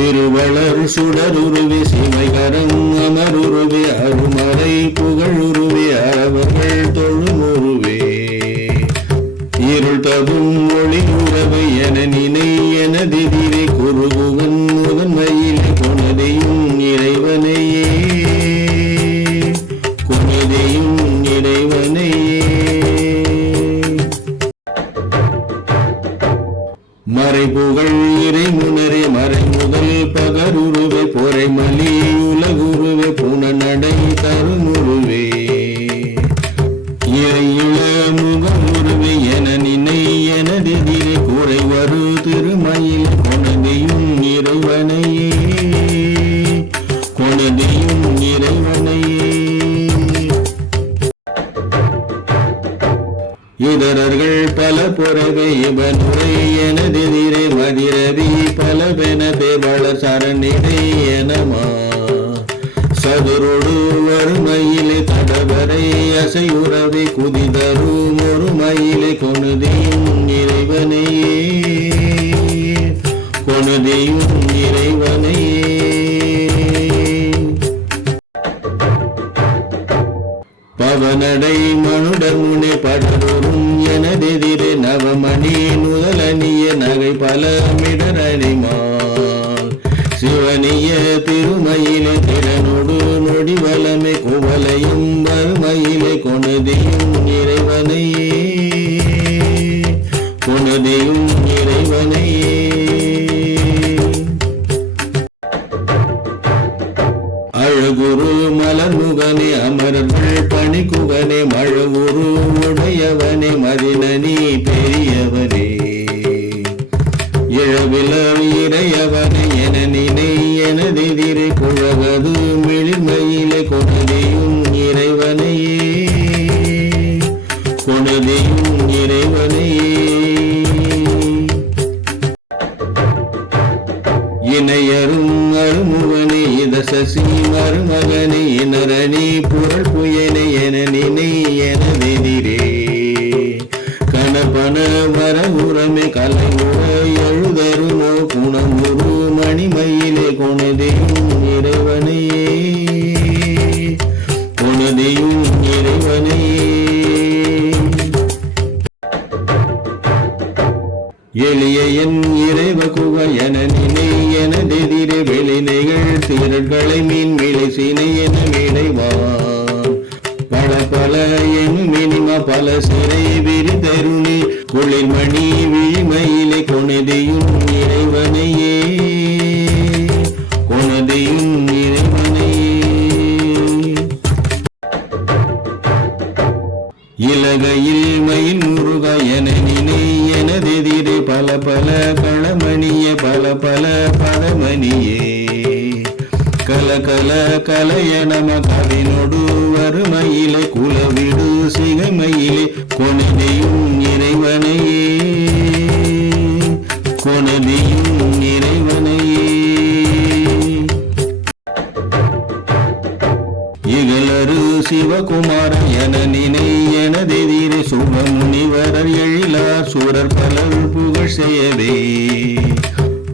திருவளர் சுடருருவி சிவைகரம் அமருருவி அருமறை புகழுருவி அறவர்கள் தொழுமுருவே இருள் தகும் ஒளி உறவை என நினை எனதிதிரை குருகுவன் முதன்மையிலே கொனதையும் இறைவனையே கொனதையும் இறைவனையே மறைபுகழ் இறைமுனரே மறைமுதல் பகருருவே பொறைமலி உலகுருவே புனநடை தருமுருவே இறையிள முகமுருவே என நினை எனதெதிரே குறைவரு திருமயில் கொனதையும் இறைவனையே கொனதையும் இறைவனையே இதரர்கள் பல பொறவை இவனுரை எனதெதிரே மதிரவி பலவென பேவள சரணிடை எனமா சதுரொடு வறுமையிலே தடவரை அசையுறவை குதிதரும் ஒரு மயிலை கொனுதையும் இறைவனையே கொனுதையும் இறைவனையே பவனடை மனுடர் முனே படரும் எனதெதிரே நவமணி நுதலணிய நகை பல மிடரணிமால் சிவனிய திருமயிலை திறனொடு நொடி வலமை குவலையும் வறுமயிலை கொனதையும் இறைவனையே கொனதையும் இறைவனையே அழகுரு மலர்முகனே அமரர்கள் பணிக்குகனே மழவுரு உடையவனே மதினனி பெரியவனே இழவில இறையவனே என நினை எனதெதிரே குழகது மிளிர்மயிலே கொனதையும் இறைவனையே கொனதையும் இறைவனையே இணையரும் அருமுகனே இத சசி மருமகனே இனரணி புரள் புயனை என நினை எனதெதிரே கணபன வரகுரமே கலைமுற எழுதருமோ குணமுரு மணிமயிலே கொனதையும் இறைவனையே கொனதையும் இறைவனையே எளிய என் இறைவ குக என நினை எனதெதிரே வெளினைகள் திரட்களை மீன் விளைசினை என விளைவான் பல பல எனும் மினிமா பல சிறை விரிதருணி குளிர்மணி விழிமயிலை கொனதையும் இறைவனையே கொனதையும் இறைவனையே இலகையில் மயில் முருக என நினை எனதெதிரே பல பல களமணிய பல பல பதமணியே கல கல கலைய நம கவினொடு வறுமயிலை குலவிடு சிகைமயிலே கொனதையும் இறைவனையே கொனதையும் இறைவனையே இகலரு சிவகுமார என நினை எனதெதிரே சுபமுனிவரர் எழிலார் சூரர் பலர் புகழ் செய்யவே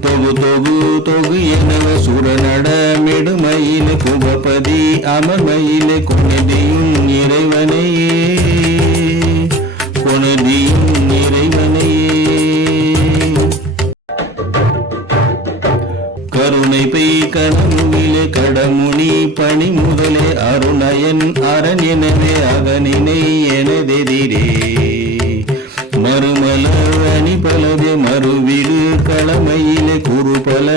தொகு தொகு தொகு எனவ சுரநட மெடுமயிலே குபபதி அமர்மயிலே கொனதையும் இறைவனையே கொனதையும் இறைவனையே கருணை பெய் கனமுகிலே கடமுனி பணி முதலே அருணயன் அரண் எனவே அகனினை எனதெதிரே மறுமலர் அணி பலவே மறுவிடு களமயிலே குறுபல